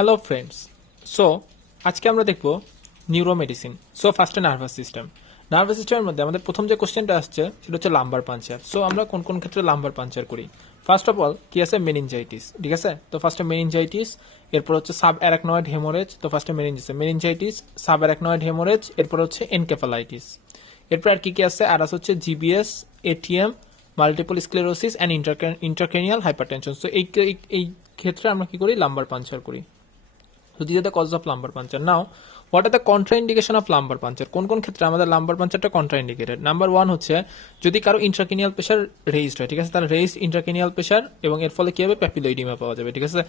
Hello friends. So আজকে আমরা দেখব নিউরোমেডিসিন। সো ফার্স্টে নার্ভাস সিস্টেম। নার্ভাস সিস্টেমের মধ্যে আমাদের প্রথম যে কোশ্চেনটা আসছে সেটা হচ্ছে লাম্বার পাঞ্চার। সো আমরা কোন কোন ক্ষেত্রে লাম্বার পাঞ্চার করি? ফার্স্ট অফ অল কি আছে? মেনিনজাইটিস। ঠিক আছে, তো ফার্স্টে মেনিনজাইটিস, এরপর হচ্ছে সাব অ্যারাকনয়েড হেমোরেজ। তো ফার্স্টে মেনিনজাইটিস, সাব অ্যারাকনয়েড হেমোরেজ, এরপর হচ্ছে এনকেফালাইটিস। এরপর আর কি কি আছে? আর আছে হচ্ছে GBS, ATM, multiple sclerosis and intracranial hypertension. So এই ক্ষেত্রে আমরা কি করি? লাম্বার পাঞ্চার করি। So these are the causes of lumbar puncture. Now, what are the contraindication of lumbar puncture? কোন কোন ক্ষেত্রে আমাদের লাম্বার পাঞ্চারটা কন্ট্রাইন্ডিকেটেড? নাম্বার 1 হচ্ছে যদি কারো ইন্ট্রাক্রেনিয়াল প্রেশার রেইজড হয়, ঠিক আছে, তাহলে রেইজড ইন্ট্রাক্রেনিয়াল প্রেশার এবং এর ফলে কি হবে? প্যাপিলোইডিমা পাওয়া যাবে, ঠিক আছে।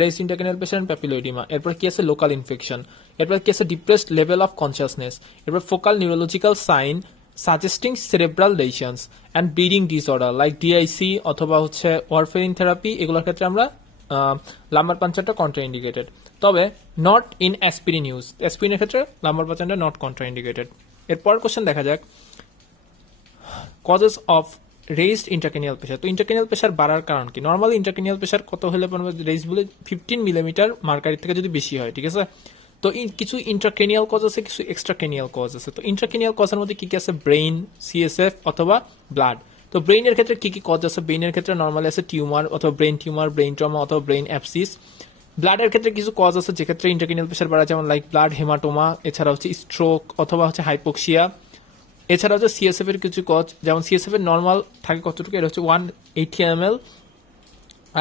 Raised intracranial pressure and papilloedema. এরপর কি আছে? Local infection. এরপর কি আছে? Depressed level of consciousness. এরপর focal neurological sign suggesting cerebral lesions and bleeding disorder like DIC অথবা হচ্ছে ওয়ারফেরিন থেরাপি। এগুলোর ক্ষেত্রে আমরা লাম্বার পাঞ্চারটা কন্ট্রাইন্ডিকেটেড, তবে নট ইন অ্যাসপিরিন ইউজ। অ্যাসপিরিনের ক্ষেত্রে লাম্বার পাঞ্চারটা নট কন্ট্রাইন্ডিকেটেড। এরপর কোশ্চেন দেখা যাক, causes of raised intracranial pressure. তো ইন্ট্রাক্রেনিয়াল প্রেশার বাড়ার কারণ কি? নর্মালি ইন্ট্রাক্রেনিয়াল প্রেশার কত হলে রেইজ বলে 15 মিলিমিটার মার্কারির থেকে যদি বেশি হয়, ঠিক আছে। তো কিছু ইন্ট্রাক্রেনিয়াল কজ আছে, কিছু এক্সট্রাক্রেনিয়াল কজ আছে। তো ইন্ট্রাক্রেনিয়াল কজের মধ্যে কি কি আছে? ব্রেইন, সিএসএফ অথবা ব্লাড। তো ব্রেইনের ক্ষেত্রে কি কি কজ আছে? ব্রেইনের ক্ষেত্রে নর্মালি আছে টিউমার অথবা ব্রেইন টিউমার, ব্রেইন ট্রমা অথবা ব্রেইন অ্যাপসিস। ব্লাডের ক্ষেত্রে কিছু কজ আছে যেক্ষেত্রে ইন্ট্রাক্রেনিয়াল প্রেশার বাড়া, যেমন লাইক ব্লাড হেমাটোমা, এছাড়া হচ্ছে স্ট্রোক অথবা হচ্ছে হাইপোক্সিয়া। এছাড়া হচ্ছে সিএসএফ এর কিছু কজ, যেমন সিএসএফ এর নর্মাল থাকে কতটুকু? এটা হচ্ছে 180 ml,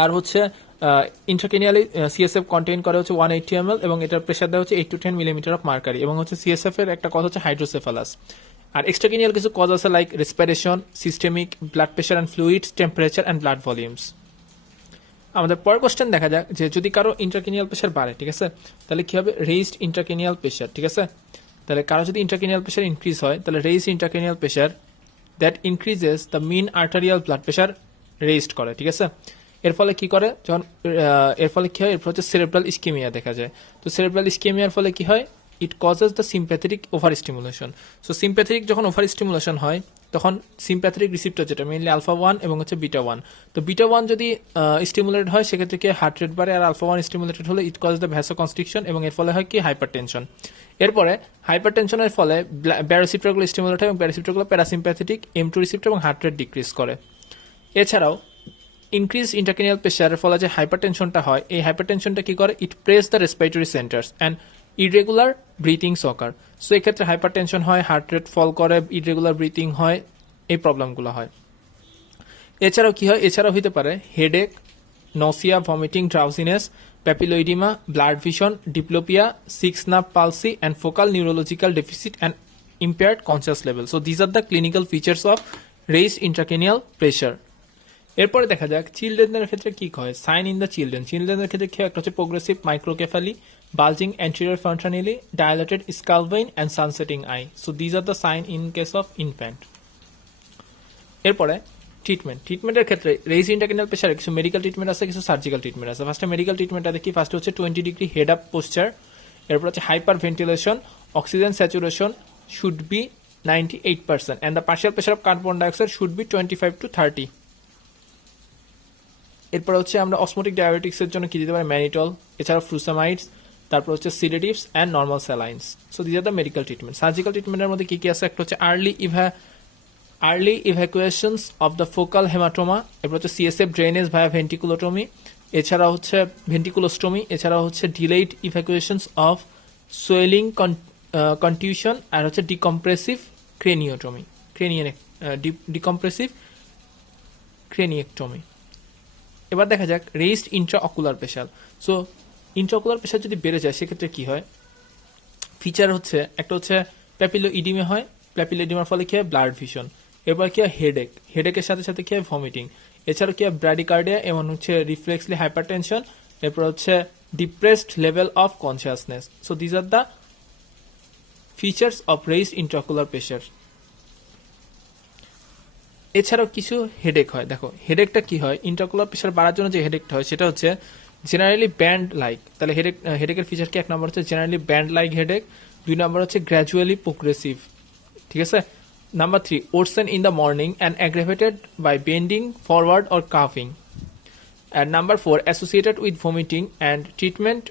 আর হচ্ছে ইন্ট্রাক্রেনিয়ালি সিএসএফ কন্টেইন করে হচ্ছে 180 ml এবং এটার প্রেশার দেওয়া হচ্ছে 8 to 10 মিলিমিটার অফ মার্কারি। এবং হচ্ছে সিএসএফ এর একটা কজ হচ্ছে হাইড্রোসেফালাস। আর এক্সট্রাক্রেনিয়াল কিছু কজ আছে like respiration, systemic, blood pressure and fluids, temperature and blood volumes. আমাদের পরের কোশ্চেন দেখা যাক যে যদি কারো ইন্ট্রাক্রেনিয়াল প্রেশার বাড়ে, ঠিক আছে, তাহলে কি হবে? রেইজড ইন্ট্রাক্রেনিয়াল প্রেশার, ঠিক আছে। তাহলে কারো যদি ইন্ট্রাক্রেনিয়াল প্রেশার ইনক্রিজ হয়, তাহলে raised intracranial pressure that increases the mean arterial blood pressure raised করে, ঠিক আছে। এর ফলে কি করে? যখন এর ফলে কি হয়? এরপর হচ্ছে সেরেব্রাল ইস্কেমিয়া দেখা যায়। তো সেরেব্রাল ইস্কেমিয়ার ফলে কি হয়? It causes the sympathetic over stimulation. So sympathetic যখন ওভার স্টিমুলেশন হয় তখন সিম্প্যাথেটিক রিসিপ্টর, যেটা মেইনলি আলফা 1 এবং হচ্ছে বিটা 1, তো বিটা 1 যদি স্টিমুলেটেড হয় সেক্ষেত্রে কি হার্ট রেট বাড়ে, আর আলফা 1 স্টিমুলেটেড হলে ইট কজ দ্য ভ্যাসোকনস্ট্রিকশন এবং এর ফলে হয় কি? Hyper tension. এরপরে হাইপার টেনশনের ফলে ব্যারোসিপ্টরগুলো স্টিমুলেট হয় এবং ব্যারোসিপ্টরগুলো প্যারাসিম্প্যাথেটিক M2 রিসিপ্টর এবং হার্ট রেট ডিক্রিজ করে। এছাড়াও ইনক্রিজ ইন্ট্রাক্রেনিয়াল প্রেশারের ফলে যে হাইপার টেনশনটা হয়, এই হাইপার টেনশনটা কি করে? It press the respiratory centres and irregular breathing occur. So এক্ষেত্রে হাইপার টেনশন হয়, হার্ট রেট ফল করে, ইরেগুলার ব্রিথিং হয়, এই প্রবলেমগুলো হয়। এছাড়াও কি হয়? এছাড়াও হতে পারে headache, nausea, vomiting, drowsiness, papilloedema, blurred vision, diplopia, six nerve palsy and focal neurological deficit and impaired conscious level. So these are the clinical features of raised intracranial pressure. এরপরে দেখা যাক চিলড্রেনদের ক্ষেত্রে কি হয়। সাইন ইন দ্য চিলড্রেনদের ক্ষেত্রে কি হয়? একটা হচ্ছে progressive microcephaly, bulging anterior fontanelle, dilated scalp vein and sunsetting eye. So these are the sign in case of infant. এরপরে ট্রিটমেন্টের ক্ষেত্রে রেইজ ইন্ট্রাক্রেনিয়াল প্রেশারে কিছু মেডিকেল ট্রিটমেন্ট আছে, কিছু সার্জিক্যাল ট্রিটমেন্ট আছে। ফার্স্টে মেডিকেল ট্রিটমেন্টটা দেখি। ফার্স্টে হচ্ছে 20 ডিগ্রি হেড আপ পোস্চার। এরপর হচ্ছে hyper ventilation, oxygen saturation should be 98% and the partial pressure of carbon dioxide should be 25 to 30. এরপর হচ্ছে আমরা অসমোটিক ডায়াবেটিক্সের জন্য কি দিতে পারি? ম্যানিটল, এছাড়া ফ্লুসামাইডস, তারপর হচ্ছে sedatives and normal salines. So these are the medical treatment. Surgical ট্রিটমেন্টের মধ্যে কি কি আছে? একটা হচ্ছে early evacuations of the focal haematoma, এরপর হচ্ছে সিএসএফ ড্রেনেজ ভায়া ভেন্টিকুলোটমি, এছাড়া হচ্ছে ভেন্টিকুলোস্টোমি, এছাড়া হচ্ছে ডিলেইড ইভ্যাকুয়েশনস অফ সোয়েলিং কন্টিউশন, আর হচ্ছে ডিকম্প্রেসিভ ক্রেনিওটমি, ডিকম্প্রেসিভ ক্রেনিয়েক্টমি। এবার দেখা যাক raised intraocular pressure. So intraocular pressure যদি বেড়ে যায় সেক্ষেত্রে কি হয়? ফিচার হচ্ছে একটা হচ্ছে প্যাপিলোইডিমা হয়, প্যাপিলোইডিমার ফলে কি হয়? Blood vision. এরপর কি হয়? হেডেকের সাথে সাথে কি হয়? ভমিটিং। এছাড়াও কি হয়? ব্র্যাডিকার্ডিয়া এবং হচ্ছে রিফ্লেক্সলি হাইপারটেনশন। এরপর হচ্ছে depressed level of consciousness. So these are the features of raised intraocular pressure. এছাড়াও কিছু হেডেক হয়। দেখো হেডেকটা কি হয়? ইন্ট্রাঅকুলার প্রেশার বাড়ার জন্য যে হেডেকটা হয় সেটা হচ্ছে জেনারেলি ব্যান্ড লাইক। তাহলে হেডেকের ফিচার কি? এক নম্বর হচ্ছে জেনারেলি ব্যান্ড লাইক হেডেক, 2 নম্বর হচ্ছে গ্র্যাজুয়ালি প্রোগ্রেসিভ, ঠিক আছে। Number 3, worsen in the morning and aggravated by bending forward or coughing. And number 4, associated with vomiting and treatment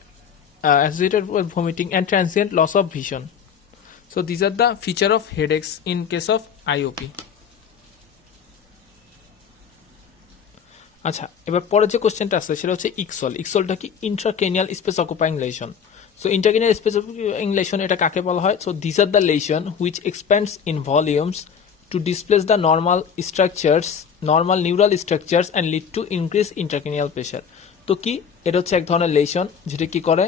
associated with vomiting and transient loss of vision. So these are the feature of headaches in case of IOP. আচ্ছা, এবার পরে যে কোশ্চেনটা আছে সেটা হচ্ছে ICSOL. ইকসলটা কি? Intracranial space occupying lesion. So intracranial space occupying lesion এটা কাকে বলা হয়? So this are the lesion which expands in volumes to displace the normal structures, normal neural structures and lead to increase intracranial pressure. তো কি? এটা হচ্ছে এক ধরনের লেশন যেটা কি করে,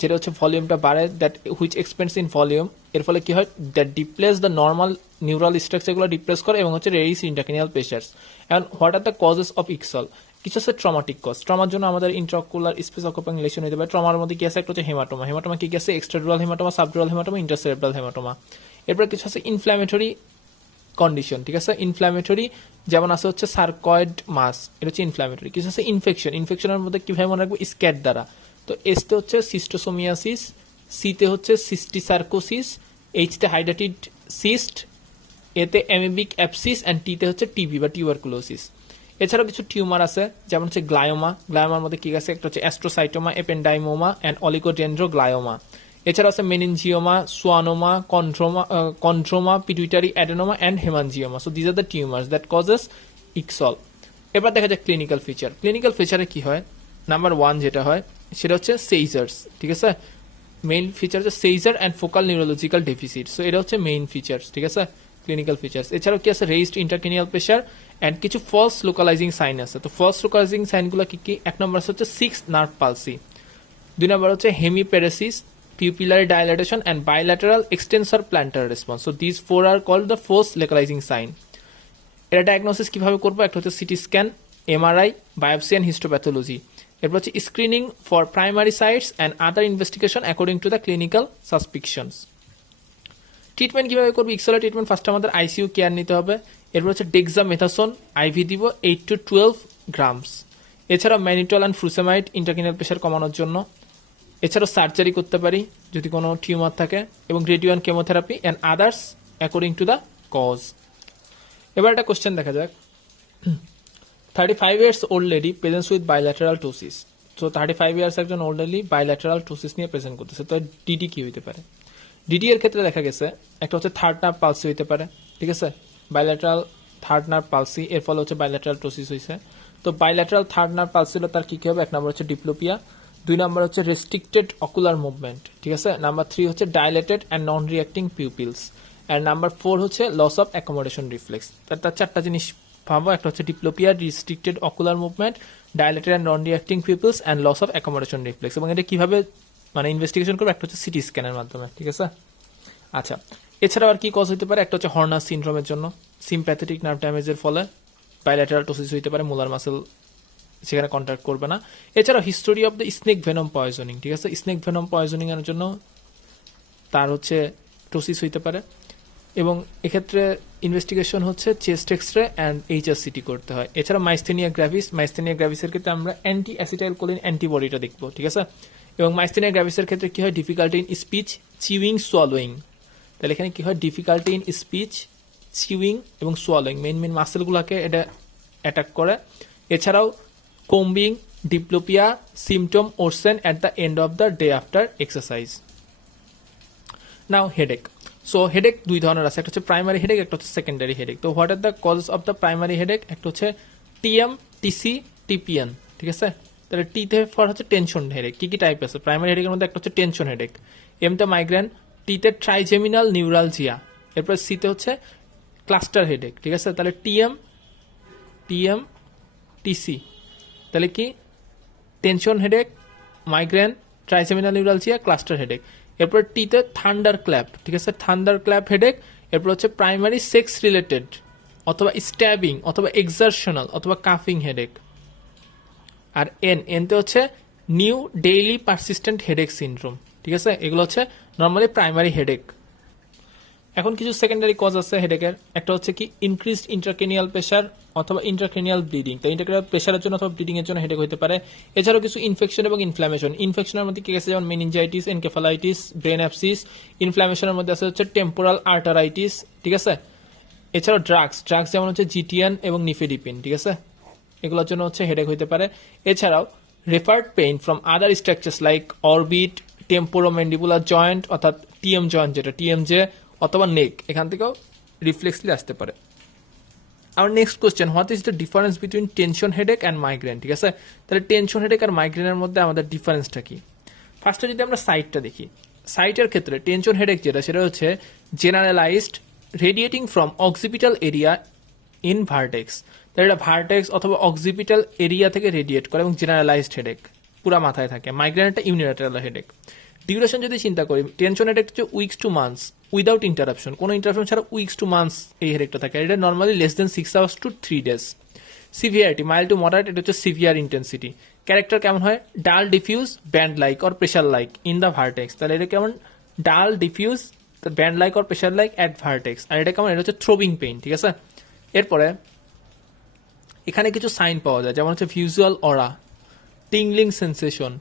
যেটা হচ্ছে ভলিউমটা বাড়ে, that which expands in volume. এর ফলে কি হয়? That displace the normal neural স্ট্রাকচারগুলো ডিপ্লেস করে এবং হচ্ছে reduce intracranial pressures. And what are the causes of ICSOL? কিছু আছে ট্রমাটিক কজ। ট্রমার জন্য আমাদের ইন্ট্রাকুলার স্পেস অকুপাইং লেশন হতে পারে। ট্রমার মধ্যে কি আছে? একটা হচ্ছে হেমাটোমা। হেমাটোমা কি আছে? Extradural haematoma, subdural haematoma, intercerebral haematoma. এরপর কিছু আছে ইনফ্ল্যামেটরি কন্ডিশন, ঠিক আছে? ইনফ্ল্যামেটরি যেমন আছে হচ্ছে সার্কয়েড মাস, এটা হচ্ছে ইনফ্ল্যামেটরি। কিছু আছে ইনফেকশন। ইনফেকশনের মধ্যে কিভাবে মনে রাখবো? স্ক্যাট দ্বারা। তো এসতে হচ্ছে সিস্টোসোমিয়াসিস, সিতে হচ্ছে সিস্টিসার্কোসিস, এইচতে হাইড্রাটিড সিস্ট, এতে অ্যামিবিক অ্যাপসিস অ্যান্ড টিতে হচ্ছে টিবি বা টিউবারকুলোসিস। এছাড়াও কিছু টিউমার আছে যেমন হচ্ছে গ্লায়োমা। গ্লায়োমার মধ্যে কি আছে? একটা হচ্ছে অ্যাস্ট্রোসাইটোমা, এপেন্ডাইমোমা অ্যান্ড অলিগোডেন্ড্রোগ্লায়োমা। এছাড়া আছে meningioma, schwannoma, chondroma, pituitary adenoma and haemangioma. So this are the tumours that causes ICSOL. এবার দেখা যায় ক্লিনিক্যাল ফিচার। ক্লিনিক্যাল ফিচারে কি হয়? নাম্বার 1 যেটা হয় সেটা হচ্ছে সেইজার্স, ঠিক আছে? মেইন ফিচার হচ্ছে seizure and focal neurological deficit. So এটা হচ্ছে মেইন ফিচার্স, ঠিক আছে? Clinical features. এছাড়াও কি আছে? রেইজড ইন্টারক্রেনিয়াল প্রেশার অ্যান্ড কিছু ফলস লোকালাইজিং সাইন আছে। তো ফলস লোকালাইজিং সাইনগুলো কি কি? এক নম্বর হচ্ছে 6 নার্ভ পালসি, 2 নম্বর হচ্ছে hemiparesis, pupillary dilatation and bilateral extensor plantar response. So these 4 are called the false localizing sign. এটা ডায়াগনোসিস কিভাবে করবো? একটা হচ্ছে CT scan, MRI, biopsy and histopathology. এরপর হচ্ছে screening for primary sites and other investigation according to the clinical suspicions. Treatment কিভাবে করবো? ইকসলের ট্রিটমেন্ট ফার্স্ট আমাদের আইসিইউ কেয়ার নিতে হবে। এরপর হচ্ছে ডেক্সামেথাসোন আইভি দিব 8 to 12 গ্রামস। এছাড়া mannitol and frusemide intracranial pressure কমানোর জন্য। এছাড়াও সার্জারি করতে পারি যদি কোনো টিউমার থাকে, এবং radio chemotherapy and others according to the cause. এবার একটা কোশ্চেন দেখা যাক। 35 years old lady presents with bilateral ptosis. তো 35 ইয়ার্স একজন ওল্ড লেডি বাইল্যাটারাল টোসিস নিয়ে প্রেজেন্ট করতেছে। তো ডিডি কি হইতে পারে? ডিডি এর ক্ষেত্রে দেখা গেছে একটা হচ্ছে থার্ড নার্ভ পালসি হইতে পারে, ঠিক আছে? বাইল্যাটারাল থার্ড নার্ভ পালসি, এর ফলে হচ্ছে বাইল্যাটারাল টোসিস হয়েছে। তো বাইল্যাটারাল থার্ড নার্ভ পালসি হলে তার কি কি হবে? এক নম্বর হচ্ছে ডিপ্লোপিয়া, 2 নম্বর হচ্ছে রেস্ট্রিক্টেড অকুলার মুভমেন্ট, ঠিক আছে? নাম্বার 3 হচ্ছে dilated and non reacting pupils, and number 4 হচ্ছে লস অফ অ্যাকোমোডেশন রিফ্লেক্স। তার 4টা জিনিস ভাবো। একটা হচ্ছে diplopia, restricted ocular movement, dilated and non reacting pupils and loss of accommodation reflex. এবং এটা কিভাবে মানে ইনভেস্টিগেশন করবে? একটা হচ্ছে সিটি স্ক্যানের মাধ্যমে, ঠিক আছে? আচ্ছা, এছাড়াও আর কি কজ হতে পারে? একটা হচ্ছে হর্নার সিনড্রোমের জন্য, সিম্প্যাথেটিক নার্ভ ড্যামেজের ফলে বাইল্যাটারাল টোসিস হইতে পারে, মোলার মাসেল সেখানে কন্ট্যাক্ট করবে না। এছাড়াও history of the snake venom poisoning, ঠিক আছে? স্নেক ভেনম পয়জনিং এর জন্য তার হচ্ছে টোসিস হইতে পারে। এবং এক্ষেত্রে ইনভেস্টিগেশন হচ্ছে চেস্ট এক্সরে অ্যান্ড এইচআরসিটি করতে হয়। এছাড়া মাইস্থেনিয়া গ্র্যাভিস, মাইস্থেনিয়া গ্র্যাভিসের ক্ষেত্রে আমরা অ্যান্টি অ্যাসিটাইলকোলিন অ্যান্টিবডিটা দেখবো, ঠিক আছে? এবং মাইস্থেনিয়া গ্র্যাভিসের ক্ষেত্রে কি হয়? Difficulty in speech, chewing, swallowing. তাহলে এখানে কি হয়? ডিফিকাল্টি ইন স্পিচ, চিউইং এবং সোয়ালোয়িং, মেইন মাসেলগুলোকে এটা অ্যাটাক করে। এছাড়াও কোম্বিং, diplopia symptom worsen at the end of the day after exercise. Now headache. So headache 2 ধরনের আছে, একটা হচ্ছে প্রাইমারি হেডেক, একটা হচ্ছে সেকেন্ডারি হেডেক। তো what are the causes of the primary headache? একটা হচ্ছে টিএম, টিসি, টিপিএন, ঠিক আছে? তাহলে টিতে ফর হচ্ছে টেনশন হেডেক। কি কি টাইপ আছে প্রাইমারি হেডেকের মধ্যে? একটা হচ্ছে টেনশন হেডেক, এমতে মাইগ্রেন, টিতে ট্রাইজেমিনাল নিউরালজিয়া, এরপর সিতে হচ্ছে ক্লাস্টার হেডেক, ঠিক আছে? তাহলে টিএম, টিসি, তাহলে কি? Tension headache, migraine, trigeminal neuralgia, cluster headache. এরপর টিতে থান্ডার ক্ল্যাপ, ঠিক আছে? Thunder clap headache. এরপর হচ্ছে প্রাইমারি সেক্স রিলেটেড অথবা স্ট্যাবিং অথবা এক্সারশনাল অথবা কাফিং হেডেক। আর এনতে হচ্ছে new daily persistent headache syndrome, ঠিক আছে? এগুলো হচ্ছে নর্মালি প্রাইমারি হেডেক। এখন কিছু সেকেন্ডারি কজ আছে হেডেকের। একটা হচ্ছে কি? ইনক্রিজড ইন্ট্রাক্রেনিয়াল প্রেশার অথবা ইন্ট্রাক্রেনিয়াল ব্লিডিং। তো ইন্ট্রাক্রেনিয়াল প্রেশারের জন্য অথবা ব্লিডিং এর জন্য হেডেক হতে পারে। এছাড়াও কিছু ইনফেকশন এবং ইনফ্ল্যামেশন। ইনফেকশনের মধ্যে কি আছে? যেমন মেনিনজাইটিস, এনকেফালাইটিস, ব্রেন অ্যাপসিস। ইনফ্ল্যামেশনের মধ্যে আছে হচ্ছে টেম্পোরাল আর্টারাইটিস, ঠিক আছে? এছাড়াও ড্রাগস যেমন হচ্ছে জিটিয়ান এবং নিফেডিপিন, ঠিক আছে? এগুলোর জন্য হচ্ছে হেডেক হতে পারে। এছাড়াও referred pain from other structures like orbit, temporomandibular joint অর্থাৎ টিএম জয়েন্ট যেটা টিএমজে অথবা নেক, এখান থেকেও রিফ্লেক্সলি আসতে পারে। আর next question, what is the difference between tension headache and migraine? ঠিক আছে, তাহলে টেনশন হেডেক আর মাইগ্রেনের মধ্যে আমাদের ডিফারেন্সটা কি? ফার্স্টে যদি আমরা সাইটটা দেখি, সাইটের ক্ষেত্রে টেনশন হেডেক যেটা সেটা হচ্ছে generalised radiating from occipital area in vertex, তাহলে এটা ভার্টেক্স অথবা অক্সিপিটাল এরিয়া থেকে রেডিয়েট করে এবং জেনারেলাইজড হেডেক পুরা মাথায় থাকে। মাইগ্রেন একটা ইউনিল্যাটারাল হেডেক। ডিউরেশন যদি চিন্তা করি, টেনশন হেডেক হচ্ছে weeks to months without interruption, কোনো ইন্টারাপশন ছাড়া উইকস টু মান্থস এই হেডেকটা থাকে। এটা normally less than 6 hours to 3 days। Severity mild to moderate, এটা হচ্ছে সিভিয়ার ইন্টেন্সিটি। ক্যারেক্টার কেমন হয়? Dull, diffuse, band like or pressure like in the vertex, তাহলে এটা কেমন? Dull, diffuse, band like or pressure like at vertex. আর এটা কেমন? এটা হচ্ছে থ্রোবিং পেইন। ঠিক আছে, এরপরে এখানে কিছু সাইন পাওয়া যায়, যেমন হচ্ছে ভিজুয়াল অরা, টিংলিং সেন্সেশন,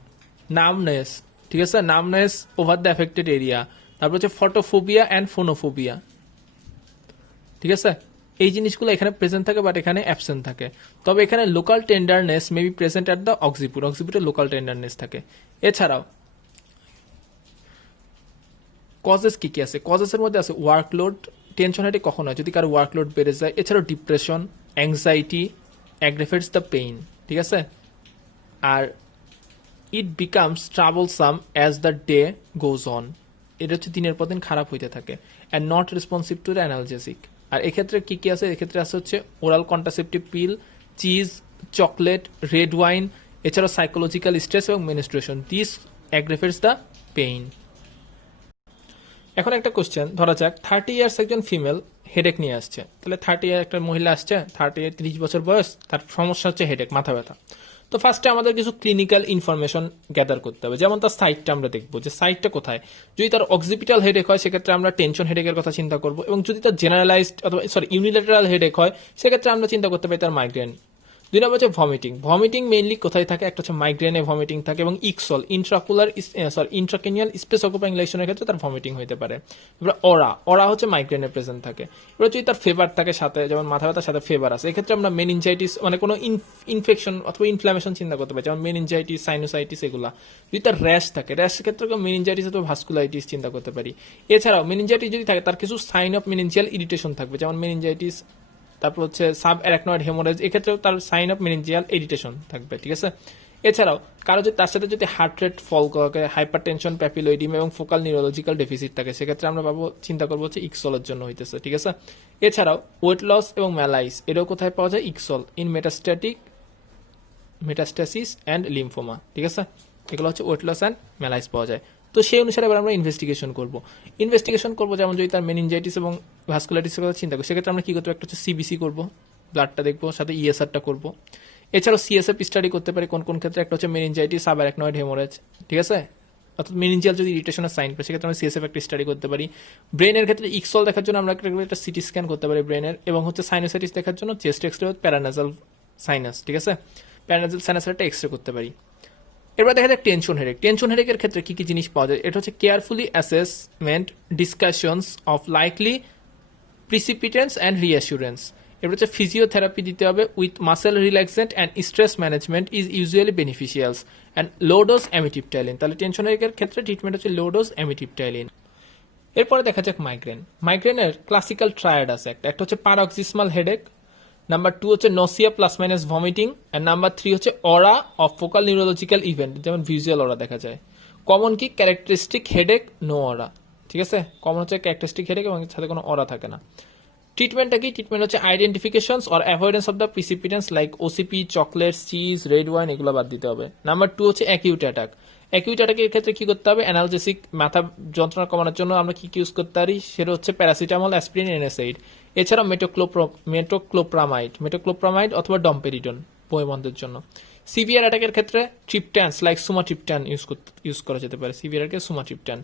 নামনেস। ঠিক আছে, numbness over the affected area. তারপর হচ্ছে ফটোফোবিয়া অ্যান্ড ফোনোফোবিয়া। ঠিক আছে, এই জিনিসগুলো এখানে প্রেজেন্ট থাকে বাট এখানে অ্যাবসেন্ট থাকে। তবে এখানে local tenderness may be present at the occiput, অক্সিপিউটে লোকাল টেন্ডারনেস থাকে। এছাড়াও কজেস কি কি আছে? কজেসের মধ্যে আছে ওয়ার্কলোড, টেনশন হেডেক কখন হয়? যদি কারো ওয়ার্কলোড বেড়ে যায়। এছাড়াও depression, anxiety aggravates the pain. ঠিক আছে, আর it becomes troublesome as the day goes on, এটা হচ্ছে দিনের পর দিন খারাপ হইতে থাকে। And not responsive to the analgesic. আর এক্ষেত্রে কি কি আছে? এক্ষেত্রে আছে হচ্ছে oral contraceptive pill, cheese, chocolate, red wine, এছাড়াও সাইকোলজিক্যাল স্ট্রেস এবং menstruation, this aggravates the pain. এখন একটা কোশ্চেন, ধরা যাক 30 ইয়ার্স একজন ফিমেল হেডেক নিয়ে আসছে। তাহলে 30 ইয়ার একটা মহিলা আসছে, 30 বছর বয়স, তার সমস্যা হচ্ছে হেডেক, মাথা ব্যথা। তো ফার্স্টে আমাদের কিছু ক্লিনিক্যাল ইনফরমেশন গ্যাদার করতে হবে, যেমন তার সাইটটা আমরা দেখবো যে সাইটটা কোথায়। যদি তার অক্সিপিটাল হেডেক হয় সেক্ষেত্রে আমরা টেনশন হেডেকের কথা চিন্তা করবো, এবং যদি তার জেনারেলাইজড অথবা ইউনিল্যাটারাল হেডেক হয় সেক্ষেত্রে আমরা চিন্তা করতে পারি তার মাইগ্রেন। 2 নম্বর হচ্ছে ভমিটিং। ভমিটিং মেইনলি কোথায় থাকে? একটা হচ্ছে মাইগ্রেনে ভমিটিং থাকে, এবং ইক্সল ইন্ট্রাকেনিয়াল স্পেস অকুপাইং লেশনের ক্ষেত্রে তার ভমিটিং হতে পারে। এবার অরা হচ্ছে মাইগ্রেনে প্রেজেন্ট থাকে। এবার যদি তার ফেভার থাকে সাথে, যেমন মাথা ব্যথার সাথে ফেভার আছে, এক্ষেত্রে আমরা মেনিনজাইটিস মানে কোনো ইনফেকশন অথবা ইনফ্লামেশন চিন্তা করতে পারি, যেমন মেনিনজাইটিস, সাইনোসাইটিস এগুলা। যদি তার র্যাশ থাকে, র্যাশের ক্ষেত্রে মেনিনজাইটিস অথবা ভাস্কুলাইটিস চিন্তা করতে পারি। এছাড়াও মেনিনজাইটিস যদি থাকে তার কিছু সাইন অফ মেনিনজিয়াল ইরিটেশন থাকবে, যেমন মেনিনজাইটিস, তারপর হচ্ছে সাব অ্যারাকনয়েড হেমোরেজ, এক্ষেত্রেও তার সাইন অফ মেনিনজিয়াল ইরিটেশন থাকবে। ঠিক আছে, এছাড়াও কারো যদি তার সাথে যদি হার্ট রেট ফল করে, হাইপার টেনশন, প্যাপিলোইডিম এবং ফোকাল নিউরোলজিক্যাল ডেফিসিট থাকে, সেক্ষেত্রে আমরা চিন্তা করবো হচ্ছে ইক্সলের জন্য হইতেছে। ঠিক আছে, এছাড়াও ওয়েট লস এবং ম্যালাইস, এটাও কোথায় পাওয়া যায়? ইক্সল ইন মেটাস্টাসিস অ্যান্ড লিম্ফোমা। ঠিক আছে, এগুলো হচ্ছে ওয়েট লস অ্যান্ড ম্যালাইস পাওয়া যায়। তো সেই অনুসারে এবার আমরা ইনভেস্টিগেশন করবো, যেমন যদি তার মেনিনজাইটিস এবং ভাস্কুলাইটিসের কথা চিন্তা করি, সেক্ষেত্রে আমরা কি করতে পারি? একটা হচ্ছে সিবিসি করবো, ব্লাডটা দেখবো, সাথে ইএসআরটা করবো। এছাড়াও সিএসএফ স্টাডি করতে পারি কোন কোন ক্ষেত্রে? একটা হচ্ছে মেনিনজাইটিস, সাব অ্যারাকনয়েড হেমোরেজ। ঠিক আছে, অর্থাৎ মেনিনজিয়াল যদি ইরিটেশনের সাইন পাই সেক্ষেত্রে আমরা সিএসএফ একটা স্টাডি করতে পারি। ব্রেনের ক্ষেত্রে ইক্সল দেখার জন্য আমরা একটা সিটি স্ক্যান করতে পারি ব্রেনের, এবং হচ্ছে সাইনোসাইটিস দেখার জন্য চেস্ট এক্সরে, প্যারানাজাল সাইনাস। ঠিক আছে, প্যারানাজাল সাইনাসের একটা এক্সরে করতে পারি। এবার দেখা যায় টেনশন হেডেক। টেনশন হেডেকের ক্ষেত্রে কি কি জিনিস পাওয়া যায়? এটা হচ্ছে carefully assessment, discussions of likely precipitants and reassurance. এবার হচ্ছে ফিজিওথেরাপি দিতে হবে with muscle relaxant and stress management is usually beneficials and low dose amitriptyline. তাহলে টেনশন হেডেকের ক্ষেত্রে ট্রিটমেন্ট হচ্ছে লো ডোজ অ্যামিটিপটাইলিন। এরপরে দেখা যাক মাইগ্রেন। মাইগ্রেনের ক্লাসিক্যাল ট্রায়াড আছে, একটা হচ্ছে পারক্সিসমাল হেডেক, নাম্বার 2 হচ্ছে nausea plus minus vomiting, and number 3 হচ্ছে অরা অফ ফোকাল নিউরোলজিক্যাল ইভেন্ট, যেমন ভিজুয়াল অরা দেখা যায়। কমন কি? ক্যারেক্টারিস্টিক হেডেক, নো অরা। ঠিক আছে, কমন হচ্ছে ক্যারেক্টারিস্টিক হেডেক এবং এর সাথে কোনো অরা থাকে না। ট্রিটমেন্টটা কি? ট্রিটমেন্ট হচ্ছে identifications or avoidance of the precipitants like OCP, chocolates, cheese, red wine, এগুলো বাদ দিতে হবে। নাম্বার 2 হচ্ছে অ্যাকিউট অ্যাটাক। অ্যাকিউট অ্যাটাকের ক্ষেত্রে কি করতে হবে? অ্যানালজেসিক, মাথা যন্ত্রণা কমানোর জন্য আমরা কি ইউজ করতে পারি? সেটা হচ্ছে প্যারাসিটামল, অ্যাসপিরিন, এনএসএইড। এছাড়াও মেটোক্লোপ্রামাইড অথবা ডম্পেরিডন বমিবন্ধের জন্য। সিভিয়ার অ্যাটাকের ক্ষেত্রে ট্রিপট্যান্স লাইক সুমাট্রিপট্যান ইউজ করা যেতে পারে, সিভিয়ার অ্যাটাকে সুমাট্রিপট্যান।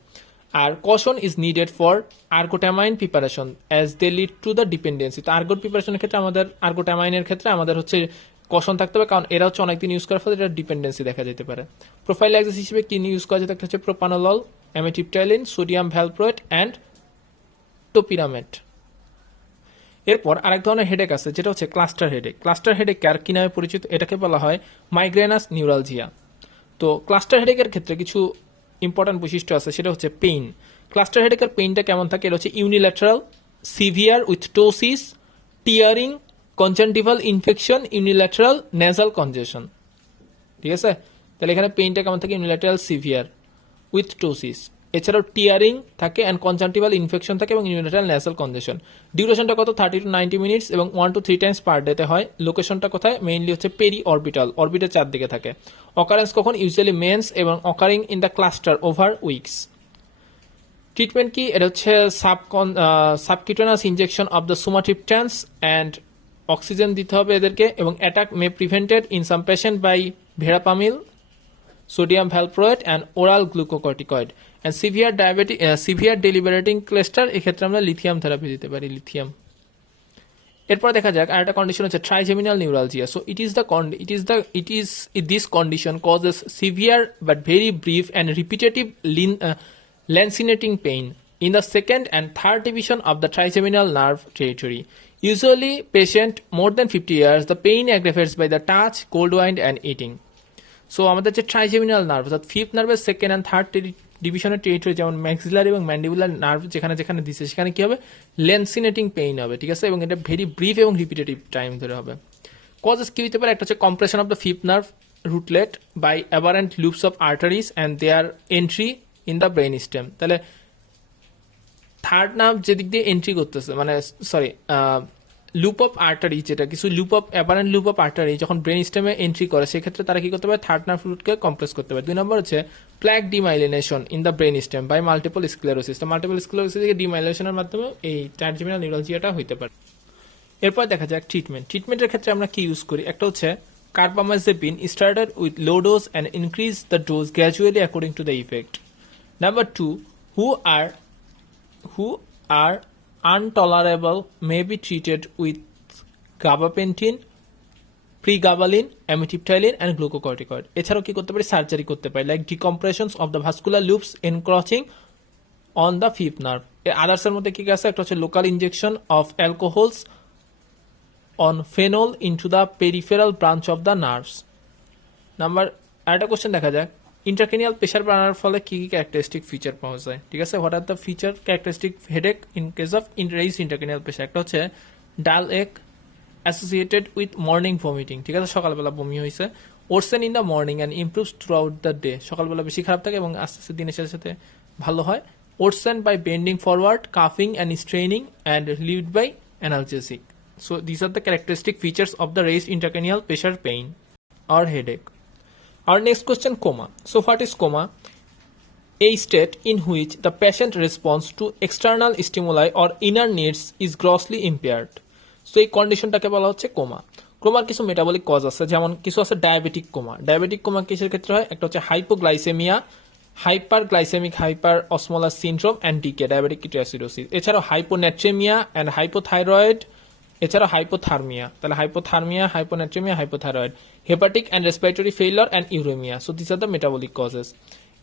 আর caution is needed for ergotamine preparation as they lead to the dependency. তো আর্গোট প্রিপারেশনের ক্ষেত্রে আমাদের, আর্গোটামাইনের ক্ষেত্রে আমাদের হচ্ছে কশন থাকতে হবে, কারণ এরা হচ্ছে অনেকদিন ইউজ করার ফলে এটা ডিপেন্ডেন্সি দেখা যেতে পারে। প্রোফাইল্যাক্সিস হিসেবে কি ইউজ করা যেতে? একটা হচ্ছে প্রোপানোলল, অ্যামিটিপটাইলিন, সোডিয়াম ভ্যালপ্রোয়েট অ্যান্ড টোপিরামেট। এরপর আরেক ধরনের হেডেক আছে যেটা হচ্ছে ক্লাস্টার হেডেক। ক্লাস্টার হেডেক আর কি নামে পরিচিত? এটাকে বলা হয় মাইগ্রেনাস নিউরালজিয়া। তো ক্লাস্টার হেডেকের ক্ষেত্রে কিছু ইম্পর্টেন্ট বৈশিষ্ট্য আছে সেটা হচ্ছে পেইন। ক্লাস্টার হেডেকের পেইনটা কেমন থাকে? এটা হচ্ছে unilateral, severe with ptosis, tearing, conjunctival infection, unilateral nasal কনজেশন। ঠিক আছে, তাহলে এখানে পেইনটা কেমন থাকে? ইউনিল্যাটারাল, সিভিয়ার উইথ টোসিস, এছাড়াও টিয়ারিং থাকে অ্যান্ড কনজাংটিভাল ইনফেকশন থাকে এবং ইউনিল্যাটারাল নেজাল কনজেশন। ডিউরেশনটা কত? 30 to 90 মিনিটস এবং 1 to 3 টাইমস পার ডেতে হয়। লোকেশনটা কোথায়? মেইনলি হচ্ছে পেরি অরবিটাল, অরবিটের চারদিকে থাকে। অকারেন্স কখন? ইউজুয়ালি মেন্স এবং occurring in the cluster over weeks. Treatment কি? এটা হচ্ছে subcutaneous injection of the sumatriptans and oxygen দিতে হবে এদেরকে, এবং attack may prevented in some patient by verapamil, sodium valproate and oral glucocorticoid. And severe debilitating cluster, এক্ষেত্রে আমরা lithium therapy দিতে পারি, লিথিয়াম। এরপর দেখা যাক আরেকটা কন্ডিশন হচ্ছে trigeminal neuralgia. So it is this condition causes severe but very brief and repetitive lancinating pain in the second and third division of the trigeminal nerve territory. Usually patient more than 50 years, the pain aggravates by the touch, cold wind and eating. So আমাদের যে trigeminal nerve অর্থাৎ fifth নার্ভের second and third ডিভিশনের territory যেমন maxillary এবং mandibular nerve যেখানে যেখানে দিচ্ছে সেখানে কি হবে? ল্যান্সিনেটিং পেইন হবে। ঠিক আছে, এবং এটা ভেরি ব্রিফ এবং রিপিটেটিভ টাইম ধরে হবে। কজেস কি হতে পারে? একটা হচ্ছে compression of the fifth nerve rootlet by aberrant loops of arteries and their entry in the brain stem. তাহলে থার্ড নার্ভ যেদিক দিয়ে এন্ট্রি করতেছে, মানে সরি লুপ অফ আর্টারি, যেটা কিছু loop of apparent loop of artery যখন brain স্টেমে entry করে সেক্ষেত্রে তারা কি করতে পারে? থার্ড নার্ভ রুটকে কম্প্রেস করতে পারে। 2 নম্বর হচ্ছে plaque demyelination in the brain stem by multiple sclerosis. তো মাল্টিপল স্ক্লেরোসিস থেকে ডিমাইলিনেশনের মাধ্যমে এই ট্রাইজেমিনাল নিউরালজিয়াটা হইতে পারে। এরপর দেখা যাক ট্রিটমেন্টের ক্ষেত্রে আমরা কি ইউজ করি। একটা হচ্ছে carbamazepine started with low dose and increase the dose gradually according to the effect. Number 2, who are intolerable may be treated with gabapentin, pregabalin, amitriptyline and glucocorticoid. এছাড়াও কি করতে পারি? সার্জারি করতে পারি, like decompressions of the vascular loops encroaching on the fifth nerve. আদার্সের মধ্যে কি আছে? একটা হচ্ছে local injection of alcohols on phenol into the peripheral branch of the nerves. Number আরেকটা কোশ্চেন দেখা যাক, ইন্ট্রাক্রেনিয়াল প্রেশার বাড়ানোর ফলে কি কি ক্যারেক্টারিস্টিক ফিচার পাওয়া যায়। ঠিক আছে, what are the feature characteristic headache in case of raise intracranial pressure? একটা হচ্ছে ডাল এক অ্যাসোসিয়েটেড উইথ মর্নিং ভমিটিং। ঠিক আছে, সকালবেলা বমি হয়েছে। Worsen in the morning and improves throughout the day. সকালবেলা বেশি খারাপ থাকে এবং আস্তে আস্তে দিনের সাথে সাথে ভালো হয়। ওরসেন বাই বেন্ডিং ফরওয়ার্ড, কাফিং and straining and relieved by analgesic. So these are the characteristic features of the raised intracranial pressure pain or headache. Our next question, coma. So what is coma? A state in which the patient response to external stimuli or inner needs is grossly impaired. So এই কন্ডিশনটাকে বলা হচ্ছে coma. Kumar কিছু metabolic cause আছে, যেমন কিছু আছে diabetic coma. Diabetic coma কিসের ক্ষেত্রে হয়? একটা হচ্ছে hypoglycaemia, hyperglycaemic hyper osmolar syndrome and DK, diabetic ketoacidosis. এছাড়াও হাইপোনেট্রেমিয়া অ্যান্ড হাইপোথাইরয়েড, এছাড়াও হাইপোথার্মিয়া। তাহলে hypothermia, hyponatraemia, hypothyroid, hepatic and respiratory failure and uraemia. So this are the metabolic causes.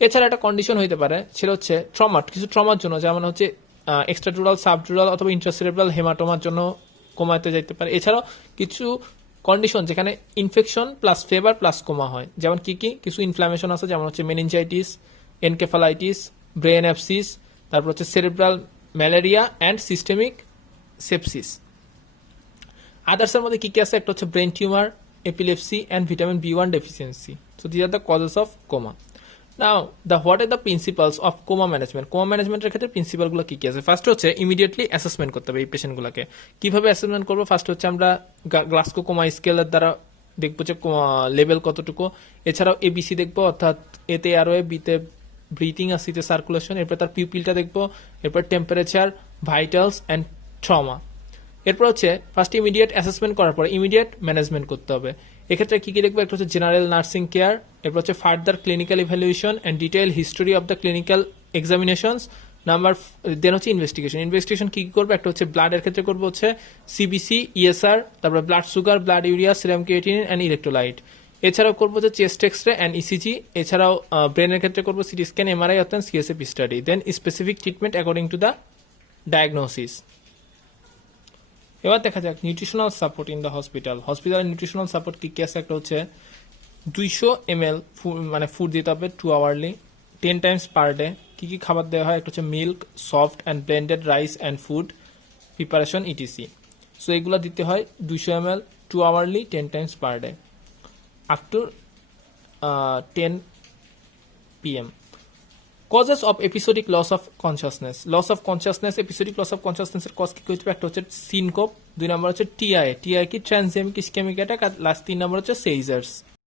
এছাড়া একটা কন্ডিশন হইতে পারে, সেটা হচ্ছে ট্রমা, কিছু ট্রমার জন্য, যেমন হচ্ছে এক্সট্রাডুরাল, সাবডুরাল অথবা ইন্ট্রাসেরেব্রাল হেমাটোমার জন্য কোমাতে যাইতে পারে। এছাড়াও কিছু কন্ডিশন যেখানে infection plus fever plus coma হয়, যেমন কি কি? কিছু ইনফ্লামেশন আছে, যেমন হচ্ছে মেনিনজাইটিস, এনকেফালাইটিস, ব্রেন অ্যাপসিস, তারপর হচ্ছে cerebral malaria and systemic sepsis. আদার্সের মধ্যে কি কি আছে? একটা হচ্ছে brain tumour, epilepsy and vitamin B1 deficiency. So this are the causes of coma. Now what are the principles of coma management. Coma ম্যানেজমেন্টের ক্ষেত্রে প্রিন্সিপালগুলো কি কি আছে? ফার্স্ট হচ্ছে ইমিডিয়েটলি অ্যাসেসমেন্ট করতে হবে এই পেশেন্টগুলোকে। কিভাবে অ্যাসেসমেন্ট করবো? ফার্স্ট হচ্ছে আমরা গ্লাসকো কোমা স্কেলের দ্বারা দেখবো যে লেভেল কতটুকু। এছাড়াও ABC দেখবো, অর্থাৎ এতে এয়ারওয়ে, বিতে ব্রিথিং আর সিতে সার্কুলেশন। এরপর তার পিউপিলটা দেখবো, এরপর টেম্পারেচার, ভাইটালস অ্যান্ড ট্রমা। এরপর হচ্ছে ফার্স্ট ইমিডিয়েট অ্যাসেসমেন্ট করার পর ইমিডিয়েট ম্যানেজমেন্ট করতে হবে। এক্ষেত্রে কি কি দেখবো? একটা হচ্ছে জেনারেল নার্সিং কেয়ার, এরপর হচ্ছে further clinical evaluation and detail history of the clinical examinations. Then হচ্ছে ইনভেস্টিগেশন কি কি করবো? একটা হচ্ছে ব্লাডের ক্ষেত্রে করবো হচ্ছে সিবিসি, ESR, তারপর blood sugar, blood urea, serum creatinine and electrolyte. এছাড়াও করবো হচ্ছে চেস্ট এক্সরে অ্যান্ড ECG। এছাড়াও ব্রেনের ক্ষেত্রে করবো সিটি স্ক্যান, MRI অর্থাৎ CSF study. Then specific treatment according to the diagnosis. এবার দেখা যাক nutritional support in the hospital. হসপিটালের নিউট্রিশনাল সাপোর্ট কি কি আছে? একটা হচ্ছে 200 ml মানে ফুড দিতে হবে 2 আওয়ারলি। 10 times per day. কি কি খাবার দেওয়া হয়? একটা হচ্ছে milk, soft and blended rice and food preparation ETC. So এগুলো দিতে হয় 200 ml 2 hourly 10 times per day up to 10 p.m. Causes of episodic loss of consciousness. Loss of consciousness, episodic loss of কনসিয়াসনেসের কজ কি হতে পারে? একটা হচ্ছে syncope, 2 নম্বর হচ্ছে টিআই কি ট্রান্সিয়ামিক ইসকেমিক অ্যাটাক, আর লাস্ট 3 নম্বর হচ্ছে সেইজার্স।